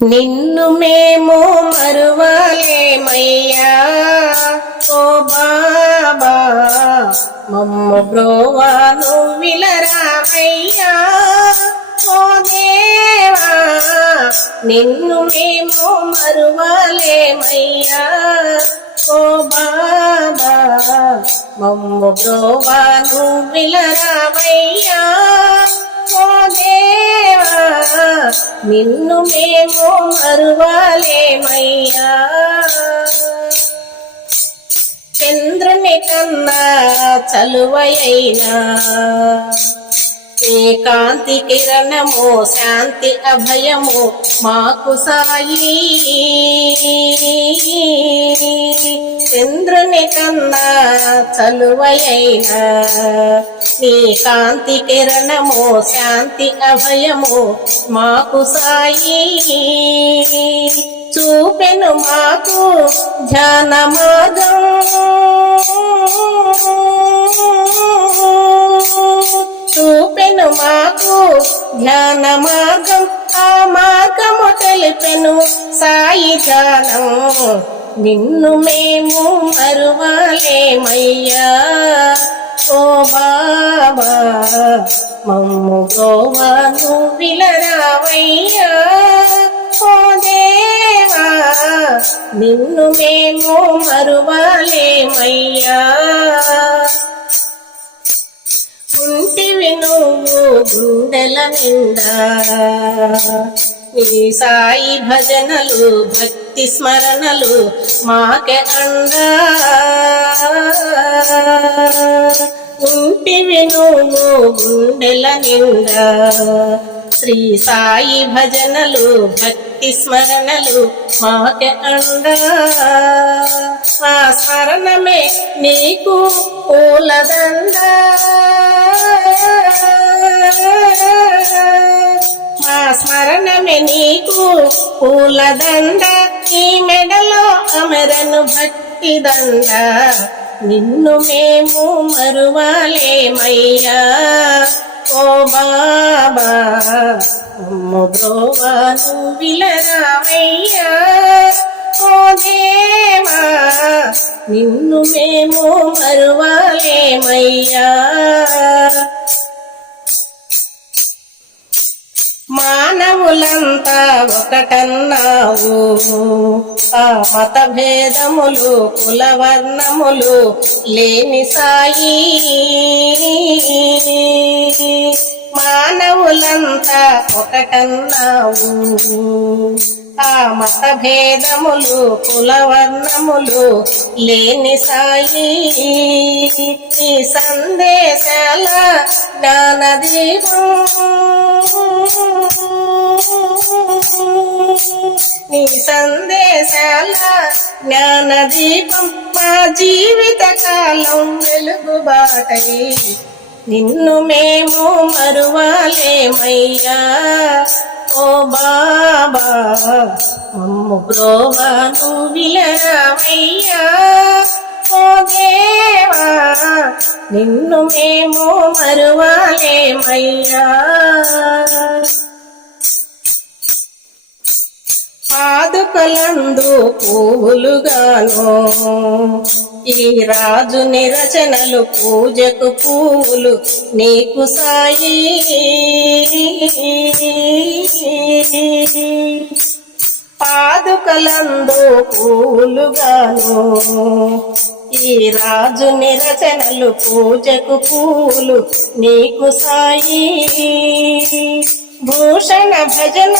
నిన్ను మేము మరువలేమయ్యా. ఓ బాబా మమ్మ బ్రోవా నువ్విలరామయ్యా ఓ దేవా నిన్ను మేము మరువలేమయ్యా. ఓ బాబా మమ్మ బ్రోవా నువ్విలరామయ్యా ఓ దేవా నిన్ను మేము మరువాలేమయ్యా. చంద్రుని కన్నా చలువయైనా ఏ కాంతి కిరణము శాంతి అభయము మాకు సాయి. చంద్రుని కన్నా చలువైనా నీ కాంతి కిరణము శాంతి అభయము మాకు సాయి. చూపెను మాకు ధ్యాన మార్గం ధ్యాన మార్గం ఆ మార్గము తెలిపెను. సాయి ధ్యానం నిన్ను మేము మరువాలేమయ్యా ఓ బాబా మమ్ము గోవాను విలరావయ్యా ఓ దేవా నిన్ను మేము మరువాలేమయ్యా ఉంటివి నువ్వు గుండెల నిండా. నీ సాయి భజనలు భక్తి స్మరణలు మాకె అండా. ఉంటివి నువ్వు గుండెల నిండా. శ్రీ సాయి భజనలు భక్తి స్మరణలు మాకె అండా. మా స్మరణమే నీకు పూలదండా. పూలదండ ఈ మెడలో అమరను భక్తి దండ నిన్ను మేము మరువాలేమయ్యా. ఓ బాబా అమ్ము బ్రోవాను విలరామయ్యా ఓ దేవా నిన్ను మేము మరువాలేమయ్యా. మానవులంతా ఒకటన్నావు. ఆ మత భేదములు కులవర్ణములు లేని సాయి. మానవులంతా ఒకటన్నావు. ఆ మత భేదములు కులవర్ణములు లేని సాయి. ఈ సందేశాల జ్ఞానదీపం. నీ సందేశాల జ్ఞానదీపం మా జీవిత కాలం వెలుగుబాటై. నిన్ను మేము మరువాలేమయ్యా. ఓ బాబా మమ్ము బ్రోవాను విలరామయ్యా ఓ దేవా నిన్ను మేము మరువాలేమయ్యా. కలండు పువ్వులుగాను ఈ రాజుని రచనలు పూజకు పూలు నీకు సాయి. పాదుకలందు పూలుగాను ఈ రాజుని రచనలు పూజకు పూలు నీకు సాయి. భూషణ భజన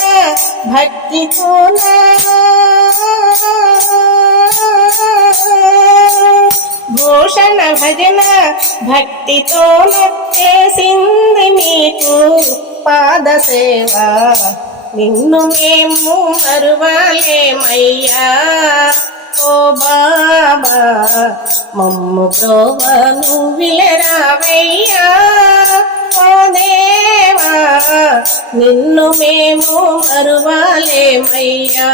భక్తి భూషణ భజన భక్తితో చేసింది నీకు పాద సేవ నిన్ను మేము మరువాలేమయ్యా ఓ బాబా మమ్ము బ్రోవను విలరావయ్యా నిన్ను మేము మరువలేమయ్యా.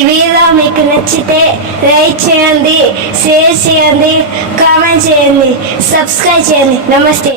ఈ వీడియో మీకు నచ్చితే లైక్ చేయండి షేర్ చేయండి కామెంట్ చేయండి సబ్స్క్రైబ్ చేయండి. నమస్తే.